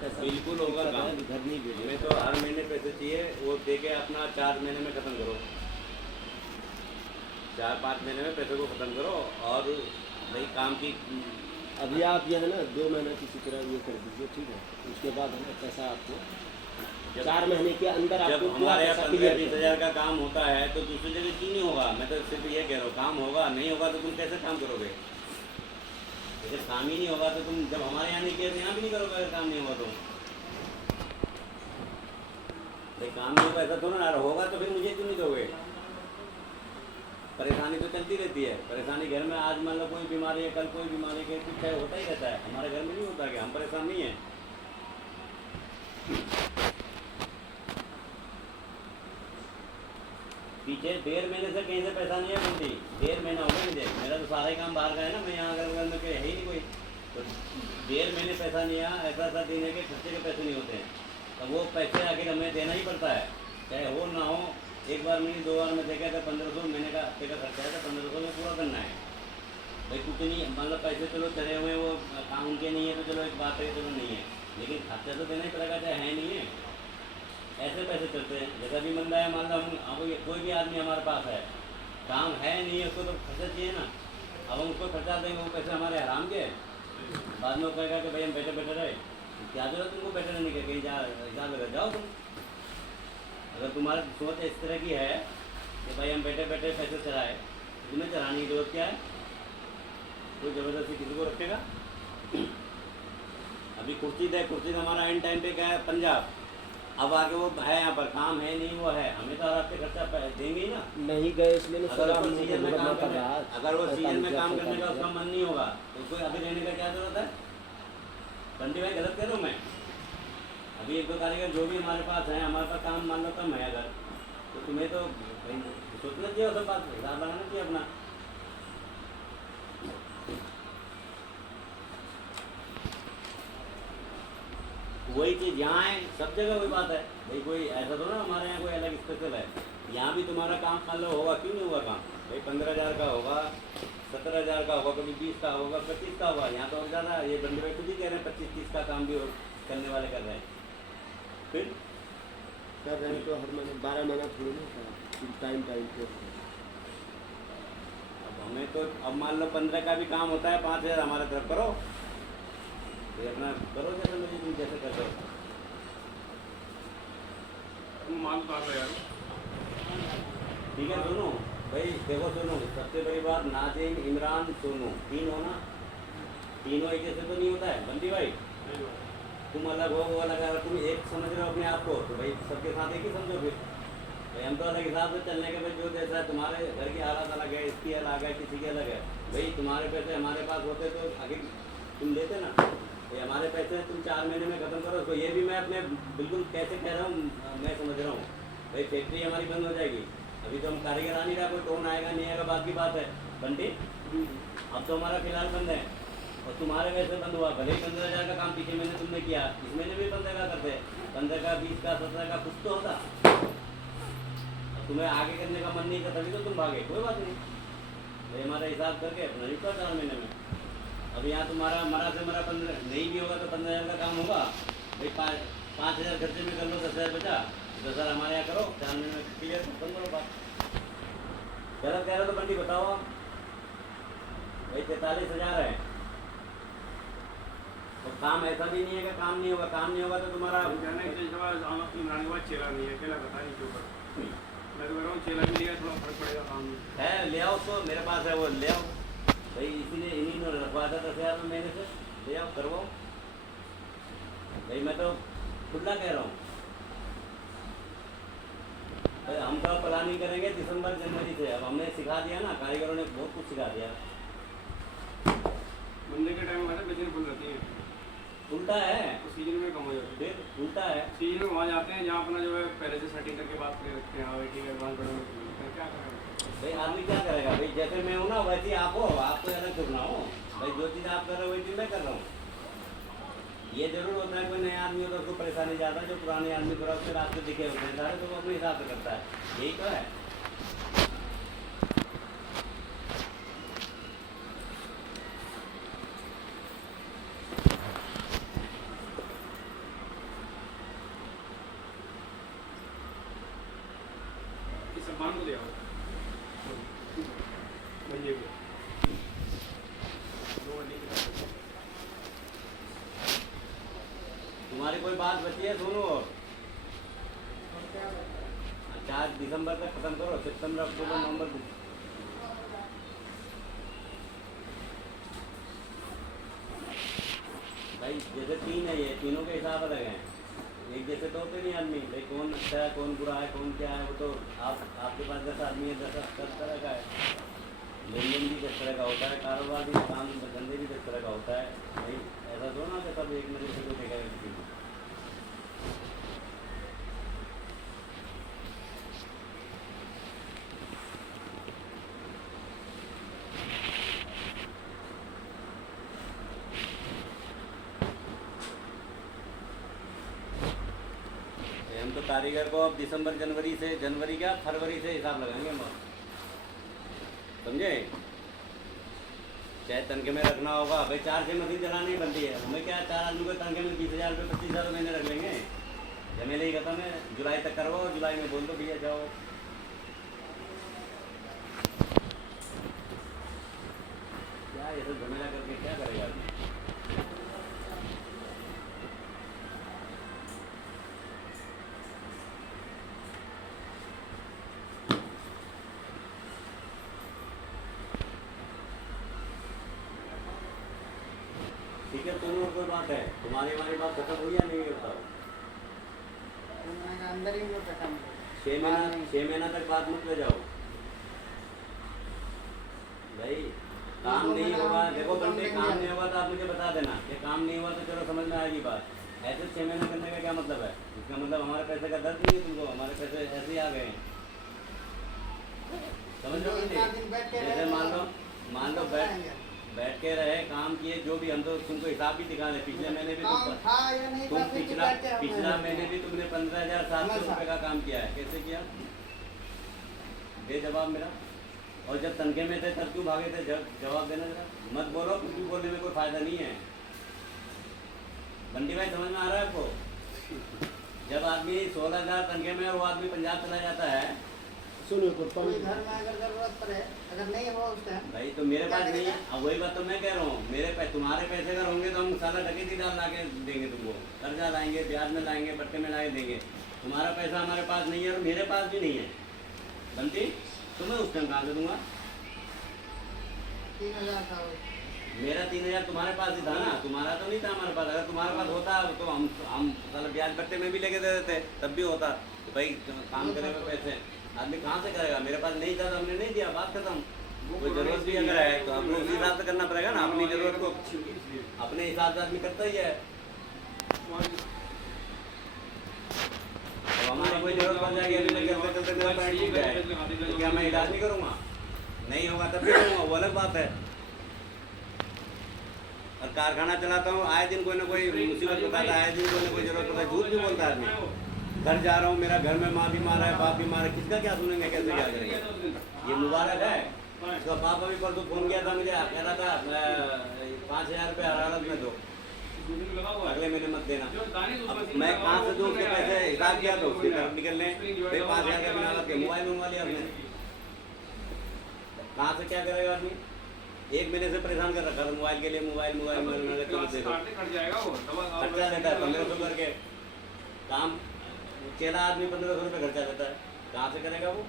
पैसा बिल्कुल होगा दिक्कत है, काम। अभी घर नहीं भेजे। हमें तो हर महीने पैसे चाहिए, वो दे के अपना 4 महीने में ख़त्म करो, 4-5 महीने में पैसे को ख़त्म करो। और भाई काम की अभी आप ये है ना 2 महीना किसी तरह ये कर दीजिए, ठीक है। उसके बाद है ना पैसा आपको 4 महीने के अंदर जब आपको पूरा हमारे यहाँ पैसा 15-20 क्लियर हज़ार का काम होता है तो दूसरी जगह क्यों नहीं होगा? मैं तो सिर्फ ये कह रहा हूँ, काम होगा, नहीं होगा तो तुम कैसे काम करोगे? जब काम ही नहीं होगा तो तुम जब हमारे यहाँ नहीं किया तो यहाँ भी नहीं करोगे। अगर काम नहीं होगा तो भाई काम नहीं होगा ऐसा थोड़ा ना होगा, तो फिर मुझे क्यों नहीं दोगे? परेशानी तो चलती रहती है। परेशानी घर में आज मान लो कोई बीमारी है, कल कोई बीमारी है, कुछ है, होता ही रहता है। हमारे घर में नहीं होता कि हम परेशान नहीं हैं। पीछे 1.5 महीने से कहीं से पैसा नहीं है बनती। 1.5 महीना हो गया मुझे, मेरा तो सारा ही काम बाहर का है ना। मैं यहाँ अगर में है ही नहीं कोई, तो 1.5 महीने पैसा नहीं आया। ऐसा दिन है कि खर्चे के पैसे नहीं होते हैं, तो वो पैसे आखिर हमें देना ही पड़ता है, चाहे हो ना हो। एक बार मैंने 2 बार में देखा था 1500 महीने का हफ्ते का खर्चा है, तो 1500 में पूरा करना है भाई। कुछ नहीं मतलब पैसे चलो चले हुए, वो काम उनके नहीं है तो चलो एक बात है, चलो नहीं है, लेकिन खर्चा तो देना ही पड़ेगा, चाहे है नहीं है। ऐसे पैसे चलते हैं। जैसा भी मंदा है, मान लो हम अब कोई भी आदमी हमारे पास है, काम है नहीं है, उसको तो खर्चा चाहिए ना। अब हम उसको खर्चा देंगे, वो पैसे हमारे हराम के बाद में वो कहेगा कि भाई हम बैठे बैठे रहे। क्या जरूरत तुमको बैठे रहने की? कहीं हिसाब लगा जाओ तुम। अगर तुम्हारी सोच इस तरह की है कि भाई हम बैठे बैठे पैसे चलाए, तुम्हें चलाने की जरूरत क्या है? कोई ज़बरदस्ती किसी को रखेगा? अभी कुर्सी दे, कुर्सी तो हमारा एंड टाइम पे क्या है, पंजाब। अब आगे वो है यहाँ पर, काम है नहीं, वो है, हमें तो हर हफ्ते खर्चा देंगे ही ना। नहीं गए इसलिए अगर वो हम सीजन में काम करने अगर वो सीजन में काम करने का 45,000 उसका मन नहीं होगा तो उसको अभी रहने का क्या जरूरत है? बंटी भाई गलत कह रहा हूँ मैं? अभी 1-2 कारीगर जो भी हमारे पास हैं, हमारे पास काम मान लो कम है अगर, तो तुम्हें तो भाई सोचना चाहिए, सब बात हिसाब लगाना चाहिए अपना। वही चीज़ यहाँ है, सब जगह वही बात है भाई। कोई ऐसा तो ना हमारे यहाँ कोई अलग स्पेशल है। यहाँ भी तुम्हारा काम मान लो होगा, क्यों नहीं होगा काम भाई? 15,000 का होगा, 17,000 का होगा, कभी 20 का होगा, 25 का होगा। यहाँ तो और ज़्यादा, ये बंदे भाई खुद ही कह रहे हैं 25-30 का काम भी करने वाले कर रहे हैं। फिर कर रहे हैं तो हर महीने 12 महीना थोड़ी ना होता है, टाइम पे। अब हमें तो अब मान लो 15 का भी काम होता है, 5,000 हमारे तरफ करो, तो अपना करो जैसे मुझे तुम जैसे कर दो। मान पा रहे यार। ठीक है, सुनो भाई, देखो सुनो, सबसे बड़ी बात नाजिम, इमरान, सोनू, 3 हो ना, तीनों एक जैसे तो नहीं होता है बंटी भाई। तुम अलग हो, वो अलग है। अगर तुम एक समझ रहे हो अपने आप को तो भाई सबके साथ एक ही समझो। फिर भाई हम तो अलग हिसाब से चलने के, भाई जो जैसा है, तुम्हारे घर की हालत अलग है, इसकी अलग है, किसी की अलग है। भाई तुम्हारे पैसे हमारे पास होते तो आगे तुम लेते ना। भाई हमारे पैसे तुम 4 महीने में ख़त्म करो, तो ये भी मैं अपने बिल्कुल कैसे कह रहा हूँ, मैं समझ रहा हूँ भाई। फैक्ट्री हमारी बंद हो जाएगी, अभी तो हम कारीगर आ नहीं रहा, कोई टोन आएगा नहीं आएगा बात की बात है बंटी। अब तो हमारा फिलहाल बंद है, और तुम्हारे वैसे बंद हुआ। भले ही 15,000 का काम पिछले महीने तुमने किया, इस महीने भी 15 का करते, 15 का, 20 का, 17 का, कुछ तो होता। अब तुम्हें आगे करने का मन नहीं था तभी तो तुम भागे, कोई बात नहीं भाई, हमारा हिसाब करके अपना निपटा 4 महीने में। अब यहाँ तुम्हारा मरा से मरा 15 नहीं भी होगा तो 15,000 का काम होगा भाई। 5,000 खर्चे में कर लो, 10,000 बचा, 10,000 हमारे यहाँ करो, 4 महीने में क्लियर खत्म करो बात। गलत कह रहे हो तो बंटी बताओ आप भाई। 43,000 है, और काम ऐसा भी नहीं है कि काम नहीं होगा। काम नहीं होगा तो तुम्हारा इमरान के बाद चेला नहीं है, अकेला पता नहीं क्यों कर। मैं तो कह रहा हूँ चेला भी लिया, थोड़ा फर्क पड़ेगा काम में। है, ले आओ उसको, मेरे पास है वो, ले आओ भाई। इसीलिए इन्हीं ने रखवा था 10,000 में महीने से, ले आओ करवाओ भाई। मैं तो खुला कह रहा हूँ भाई। हम तो प्लानिंग करेंगे दिसंबर जनवरी से। अब हमने सिखा दिया ना, कारीगरों ने बहुत कुछ सिखा दिया। बंदे के टाइम में बिजनेस खुल जाती है, उल्टा है, तो सीजन में कम हो जाती है। फिर उल्टा है। सीजन में वहाँ जाते हैं जहाँ अपना जो है पहले से सेटिंग करके बात कर रखते हैं, हाँ भाई ठीक है एडवांस बढ़ा, क्या करें भाई आदमी क्या करेगा भाई? जैसे मैं हूँ ना वैसे ही आप हो, आप तो अलग चुनना हो भाई। जो चीज़ आप कर रहे हो वही चीज़ मैं कर रहा हूँ। ये जरूर होता है कोई नया आदमी होता है उसको परेशानी ज़्यादा, जो पुराने आदमी थोड़ा उसके रास्ते दिखे होते हैं सारे, तो वो अपने हिसाब से करता है, यही तो है। कोई बात बची है सुनो। 4 दिसंबर तक खत्म करो, सितंबर अक्टूबर नवंबर। भाई जैसे 3 है, ये तीनों के हिसाब अलग हैं। एक जैसे तो होते नहीं आदमी, भाई कौन अच्छा है कौन बुरा है कौन क्या है, वो तो आपके पास 10 आदमी है, 10 तरह का है। लेन देन भी 10 तरह का होता है, कारोबार भी, काम धंधे भी 10 तरह का होता है। भाई ऐसा थोड़ा ना कि सब एक नजर से कोई देखेगा किसी को। हम तो कारीगर को अब दिसंबर जनवरी क्या फरवरी से हिसाब लगाएंगे हम, समझे? चाहे तनखे में रखना होगा, भाई 4-6 मशीन चलानी बनती है, हमें क्या 4 आदमी को तनखे में 20,000 रुपये 25,000 महीने रख लेंगे। झमेले ही खत्म है, जुलाई तक करवाओ, जुलाई में बोल दो भैया जाओ। क्या ये सब झमेला करके क्या करेगा आदमी? ठीक है, तुम और कोई बात है, तुम्हारी हमारी बात खत्म हुई या नहीं हुई बताओ? अंदर ही वो खत्म। 6 महीना तक बात मत ले जाओ भाई। काम नहीं होगा, देखो बंदे काम नहीं होगा तो आप मुझे बता देना कि काम नहीं हुआ तो चलो समझ में आएगी बात। ऐसे 6 महीने करने का क्या मतलब है? इसका मतलब हमारे पैसे का दर्द नहीं है तुमको, हमारे पैसे ऐसे ही आ गए हैं, समझ लो बंदे। जैसे मान लो बैठ के रहे, काम किए जो भी, हम तो तुमको हिसाब भी दिखा रहे। पिछले महीने भी तुम पिछला महीने भी तुमने 15,700 रुपये का काम किया है। कैसे किया? दे जवाब मेरा। और जब तनखे में थे तब क्यों भागे थे? जवाब देना जरा, मत बोलो, कुछ भी बोलने में कोई फायदा नहीं है। बंटी भाई समझ में आ रहा है आपको? जब आदमी 16,000 तनखे में और वो आदमी पंजाब चला जाता है, सुनो कोई घर में अगर जरूरत पड़े, अगर नहीं हो उस टाइम भाई तो मेरे पास नहीं है। अब वही बात तो मैं कह रहा हूँ, तुम्हारे पैसे अगर होंगे तो हम सारा डकैती डाल ला के देंगे तुमको, कर्जा लाएंगे, ब्याज में लाएंगे, बट्टे में लाए देंगे। तुम्हारा पैसा हमारे पास नहीं है और मेरे पास भी नहीं है बंटी, तो मैं उस टाइम कहाँ से दूंगा? 3,000 था वो। मेरा 3,000 तुम्हारे पास ही था ना, तुम्हारा तो नहीं था हमारे पास। अगर तुम्हारे पास होता तो हम साला ब्याज बट्टे में भी लेके दे देते, तब भी होता। तो भाई काम करे हुए पैसे आदमी कहाँ से करेगा? मेरे पास नहीं था तो हमने नहीं दिया, बात खत्म। कोई जरूरत भी अगर है तो आपको उसी हिसाब से करना पड़ेगा ना, अपनी जरूरत को अपने हिसाब से आदमी करता ही है। तो हमारी कोई जरूरत पड़ जाएगी, अभी चलते चलते मेरा पैर टूट जाए तो क्या मैं इलाज नहीं करूँगा? नहीं होगा तब भी करूँगा, वो अलग बात है। और कारखाना चलाता हूँ, आए दिन कोई ना कोई मुसीबत बताता है, आए दिन कोई ना कोई जरूरत पड़ता है, झूठ भी बोलता है आदमी। घर जा रहा हूँ, मेरा घर में माँ बीमार है, बाप बीमार है, किसका क्या सुनेंगे, कैसे क्या करेंगे? ये मुबारक है। इसका पापा भी परसों फोन किया था मुझे, कह रहा था 5,000 रुपये हरारत में दो, अगले महीने मत देना। अब मैं कहाँ से दूँ उसके पैसे? हिसाब किया तो उसकी तरफ निकलने, फिर 5,000 का बिना के मोबाइल मंगवा लिया आपने। कहाँ से क्या करेगा आदमी? 1 महीने से परेशान कर रखा था मोबाइल के लिए, मोबाइल खर्चा लेता है 1,500 करके। काम 13 आदमी 1,500 रुपये खर्चा देता है, कहाँ से करेगा वो?